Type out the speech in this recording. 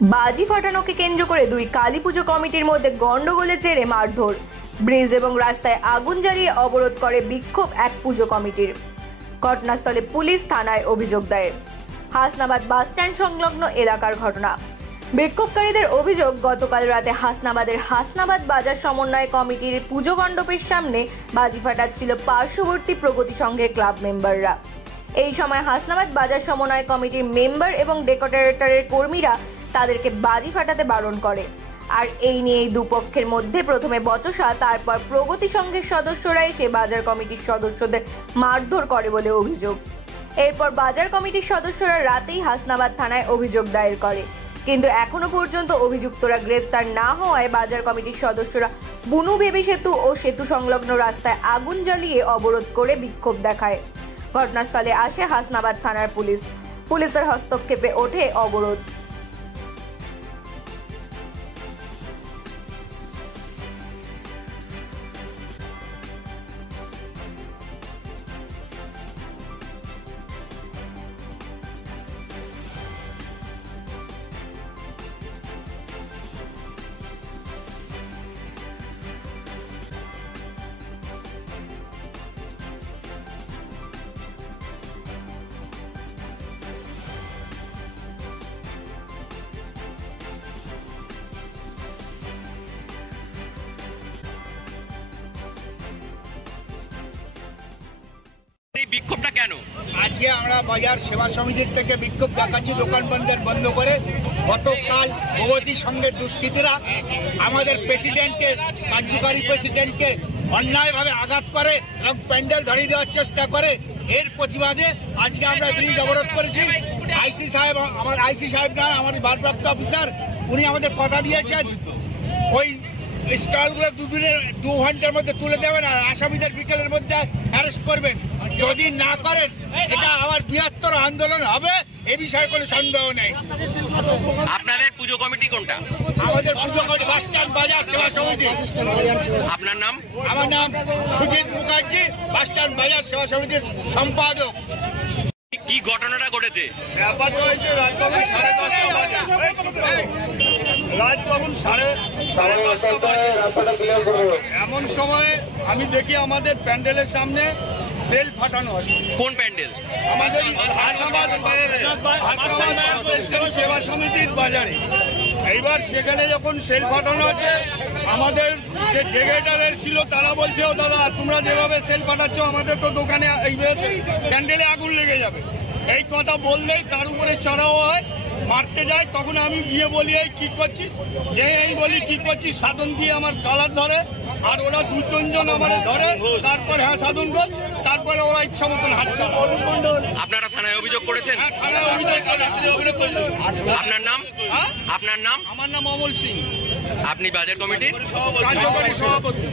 বাজি ফাটানোকে কেন্দ্র করে দুই কালী পুজো কমিটির মধ্যে গন্ডগোলের জেরে মারধর, ব্রিজ এবং রাস্তায় আগুন জ্বালিয়ে অবরোধ করে বিক্ষোভ এক পুজো কমিটির। ঘটনাস্থলে পুলিশ, থানায় অভিযোগ দায়ের। হাসনাবাদ বাসস্ট্যান্ড সংলগ্ন এলাকার ঘটনা। বিক্ষোভকারীদের অভিযোগ, গতকাল রাতে হাসনাবাদের হাসনাবাদ বাজার সমন্বয় কমিটির পুজো মণ্ডপের সামনে বাজি ফাটাচ্ছিল পার্শ্ববর্তী প্রগতি সংঘের ক্লাব মেম্বাররা। এই সময় হাসনাবাদ বাজার সমন্বয় কমিটির মেম্বার এবং ডেকোরেটরের কর্মীরা তাদেরকে বাজি ফাটাতে বারণ করে। আর এই নিয়েই দুপক্ষের মধ্যে প্রথমে বচসা, তারপর প্রগতি সংঘের সদস্যরা এসে বাজার কমিটির সদস্যদের মারধর করে বলে অভিযোগ। এরপর বাজার কমিটির সদস্যরা রাতেই হাসনাবাদ থানায় অভিযোগ দায়ের করে, কিন্তু এখনো পর্যন্ত অভিযুক্তরা গ্রেফতার না হওয়ায় বাজার কমিটির সদস্যরা বুনু বেবি সেতু ও সেতু সংলগ্ন রাস্তায় আগুন জ্বালিয়ে অবরোধ করে বিক্ষোভ দেখায়। ঘটনাস্থলে আসে হাসনাবাদ থানার পুলিশ। পুলিশের হস্তক্ষেপে ওঠে অবরোধ। এই বিক্ষোভটা কেন? আজকে আমরা বাজার সেবা সমিতির থেকে বিক্ষোভ দেখাচ্ছি দোকান বন্ধ করে। গতকাল প্রগতি সংঘের দুষ্কৃতীরা আমাদের প্রেসিডেন্টকে, কার্যকারী প্রেসিডেন্টকে অন্যায়ভাবে আঘাত করে এবং প্যান্ডেল ধরিয়ে দেওয়ার চেষ্টা করে। এর প্রতিবাদে আজকে আমরা ব্রিজ অবরোধ করেছি। আইসি সাহেব না, আমাদের ভারপ্রাপ্ত অফিসার, উনি আমাদের কথা দিয়েছেন ওই স্টলগুলো 2 ঘন্টার মধ্যে তুলে দেবেন আর আসামিদের বিকেলের মধ্যে অ্যারেস্ট করবেন। যদি না করেন এটা আবার বৃহত্তর আন্দোলন হবে, এ বিষয়ে কোনো সন্দেহ নেই। আপনাদের পুজো কমিটি কোনটা? আমাদের পুজো কমিটি বাসস্ট্যান্ড বাজার সেবা সমিতি। আপনার নাম? আমার নাম সুজিত মুখার্জি, বাসস্ট্যান্ড বাজার সেবা সমিতির সম্পাদক। কি ঘটনাটা ঘটেছে? ব্যাপারটা হয়েছে রাজভবন 10:30 বাজে। রাজভবন 10:30 এমন সময় আমি দেখি আমাদের প্যান্ডেলের সামনে সেল ফাটানো আছে। কোন প্যান্ডেল? আমাদের সেবা সমিতির বাজারে। এইবার সেখানে যখন সেল ফাটানো আছে, আমাদের যে ডেকোরেটরের ছিল তারা বলছে, ও দাদা তোমরা যেভাবে সেল ফাটাচ্ছ আমাদের তো দোকানে এই প্যান্ডেলে আগুন লেগে যাবে। এই কথা বললেই তার উপরে চড়াও হয়, মারতে যায়। তখন আমি গিয়ে বলি, এই কি করছিস? যে এই বলি কি করছিস, সাধন দিয়ে আমার কালার ধরে, আর ওরা 2-3 আমার ধরে। তারপর হ্যাঁ সাধন কর, তারপরে ওরা ইচ্ছা মতন হাত চালায়। আপনারা থানায় অভিযোগ করেছেন? হ্যাঁ, থানায় অভিযোগ করেছি। আপনার নাম? আপনার নাম? আমার নাম অমল সিং। আপনি বাজার কমিটির কার্যকরী সভাপতি।